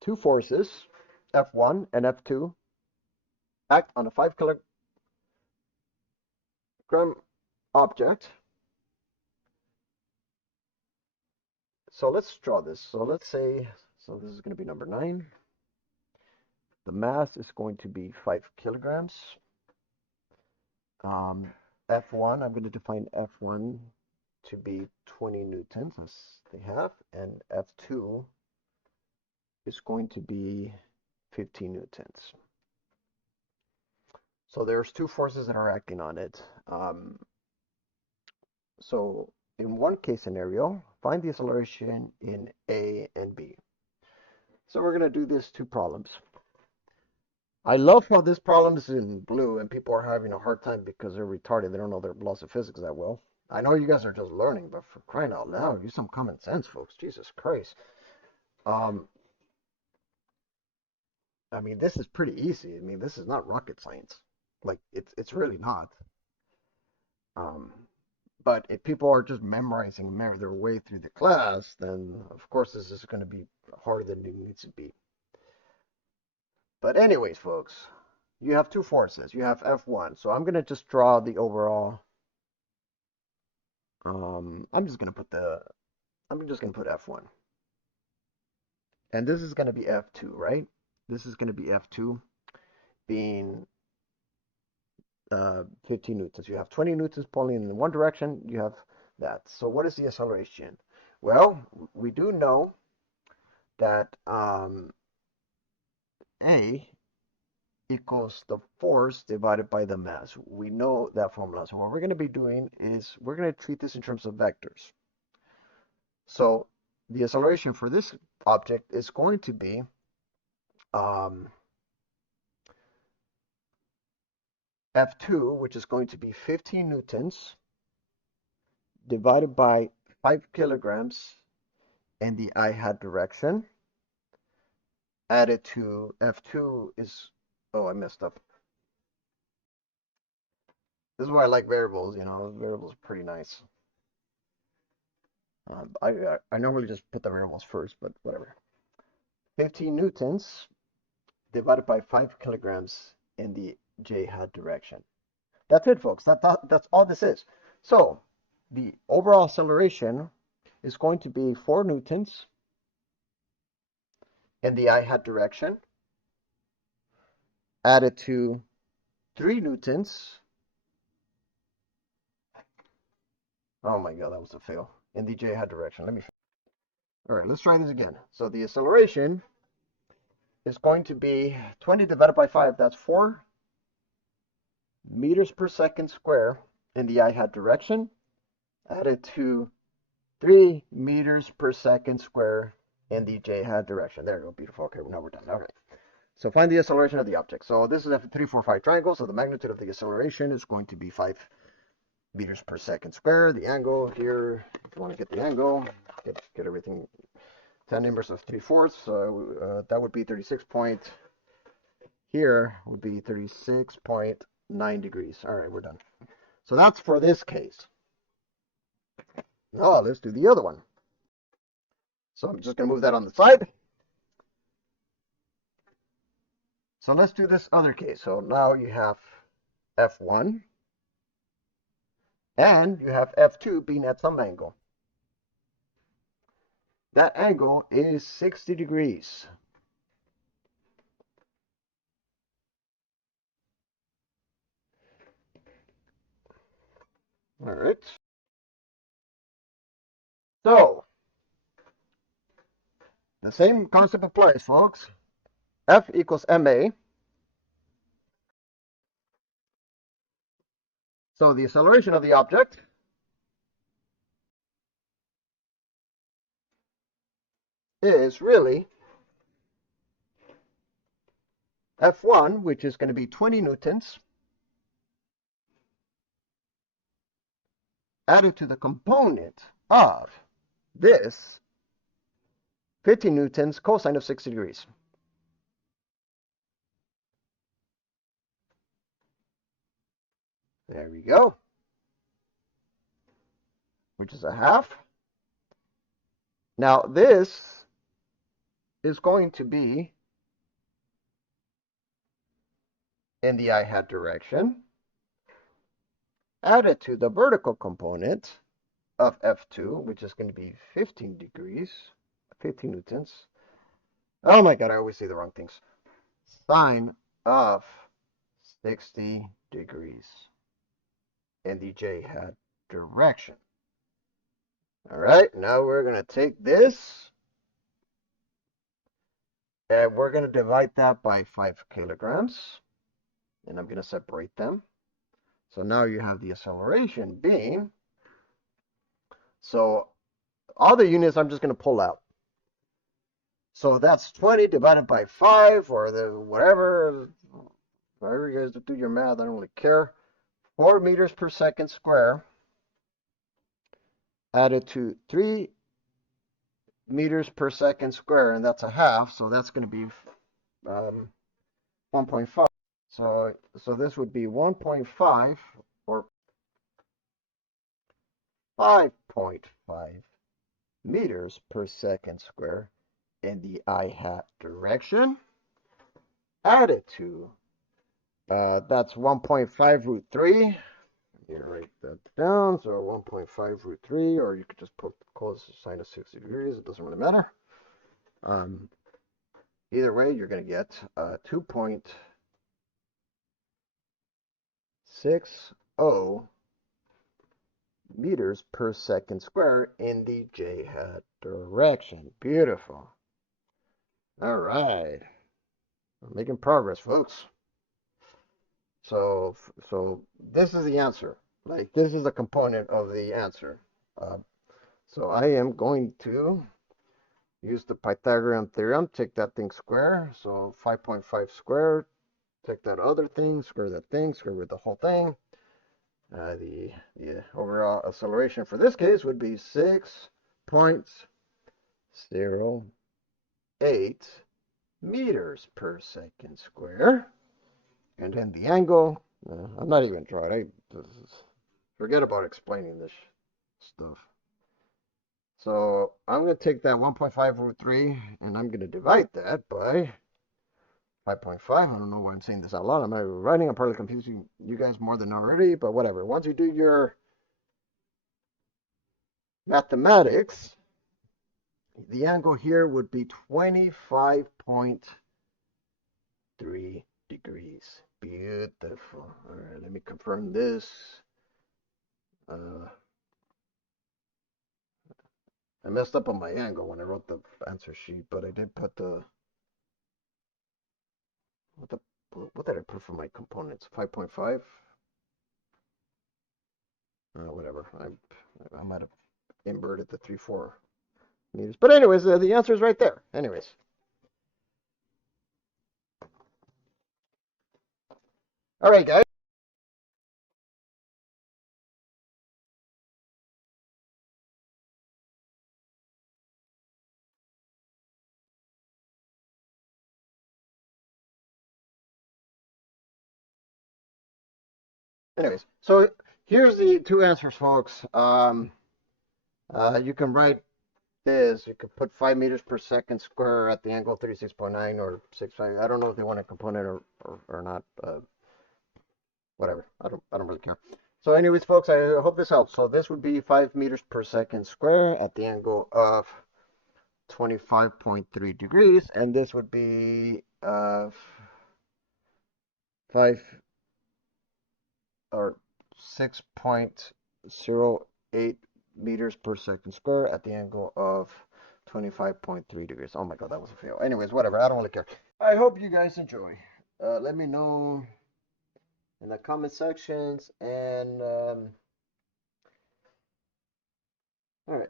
two forces, F1 and F2, act on a 5 kilogram object. So let's draw this. So let's say, so this is going to be number 9. The mass is going to be 5 kilograms. Um, F1, I'm going to define F1 to be 20 newtons, as they have, and F2 is going to be 15 newtons. So there's two forces that are acting on it. So in one case scenario, find the acceleration in A and B. So we're going to do these two problems. I love how this problem is in blue and people are having a hard time because they're retarded. They don't know their laws of physics that well. I know you guys are just learning, but for crying out loud, use some common sense, folks. Jesus Christ. Um, I mean, this is pretty easy. I mean, this is not rocket science. Like, it's really not. Um, but if people are just memorizing their way through the class, then of course this is going to be harder than it needs to be. But anyways, folks, you have two forces. You have F1. So I'm going to just draw the overall. I'm just going to put F1. And this is going to be F2, right? This is going to be F2 being 15 newtons. You have 20 newtons pulling in one direction. You have that. So what is the acceleration? Well, we do know that A equals the force divided by the mass. We know that formula. So what we're going to be doing is we're going to treat this in terms of vectors. So the acceleration for this object is going to be F2, which is going to be 15 newtons divided by 5 kilograms in the I hat direction, added to F2 is, oh, I messed up. This is why I like variables, variables are pretty nice. I normally just put the variables first, but whatever. 15 newtons divided by 5 kilograms in the J hat direction. That's it, folks. That's all this is. So the overall acceleration is going to be 4 newtons in the I hat direction, added to 3 newtons. Oh my god, that was a fail. In the J hat direction. All right, let's try this again. So the acceleration is going to be 20 divided by 5. That's 4 meters per second square in the I hat direction, added to 3 meters per second square in the J hat direction. There you go, beautiful. Okay, now we're done. All right. So find the acceleration of the object. So this is a 3, 4, 5 triangle. So the magnitude of the acceleration is going to be 5 meters per second square. The angle here, if you want to get the angle, get everything 10 inverse of 3/4. So that would be 36 point. Here would be 36.9 degrees. All right, we're done. So that's for this case. Now let's do the other one. So I'm just going to move that on the side. So let's do this other case. So now you have F1 and you have F2 being at some angle. That angle is 60 degrees. All right. So the same concept applies, folks. F equals ma. So the acceleration of the object is really F1, which is going to be 20 newtons, added to the component of this 15 newtons cosine of 60 degrees. There we go. Which is a half. Now this is going to be in the I-hat direction, added to the vertical component of F2, which is going to be 15 degrees, 15 newtons. Oh my God, I always say the wrong things. Sine of 60 degrees in the J-hat direction. All right, now we're going to take this and we're going to divide that by 5 kilograms. And I'm going to separate them. So now you have the acceleration being, so all the units I'm just going to pull out. So that's 20 divided by 5 or the whatever, however you guys do your math, I don't really care. 4 meters per second square added to 3 meters per second square, and that's a half, so that's going to be 1.5. So this would be 1.5 or 5.5 meters per second square in the I-hat direction, added to, that's 1.5 root 3. You write that down, so 1.5 root 3, or you could just put cos sine of 60 degrees, it doesn't really matter. Either way, you're going to get 2.60 meters per second square in the J-hat direction. Beautiful. All right. We're making progress, folks. So this is the answer. Like, this is a component of the answer. So I am going to use the Pythagorean theorem, take that thing square. So 5.5 squared, take that other thing, square that thing, square root the whole thing. The overall acceleration for this case would be 6.08 meters per second square. And then the angle, I'm not even trying. Forget about explaining this stuff. So I'm going to take that 1.5 root 3 and I'm going to divide that by 5.5. I don't know why I'm saying this out loud. I'm not writing. I'm probably confusing you guys more than already, but whatever. Once you do your mathematics, the angle here would be 25.3 degrees. Beautiful. All right, let me confirm this. I messed up on my angle when I wrote the answer sheet, but I did put the what did I put for my components? 5.5. Whatever. I might have inverted the 3-4 meters, but anyways, the answer is right there. Anyways. All right, guys. Anyways, so here's the two answers, folks. You can write this. You could put 5 meters per second square at the angle 36.9 or 6.5. I don't know if they want a component or not. Whatever. I don't really care. So anyways, folks, I hope this helps. So this would be 5 meters per second square at the angle of 25.3 degrees, and this would be 5 or 6.08 meters per second square at the angle of 25.3 degrees. Oh my God, that was a fail. Anyways, whatever. I don't really care. I hope you guys enjoy. Let me know in the comment sections, and all right.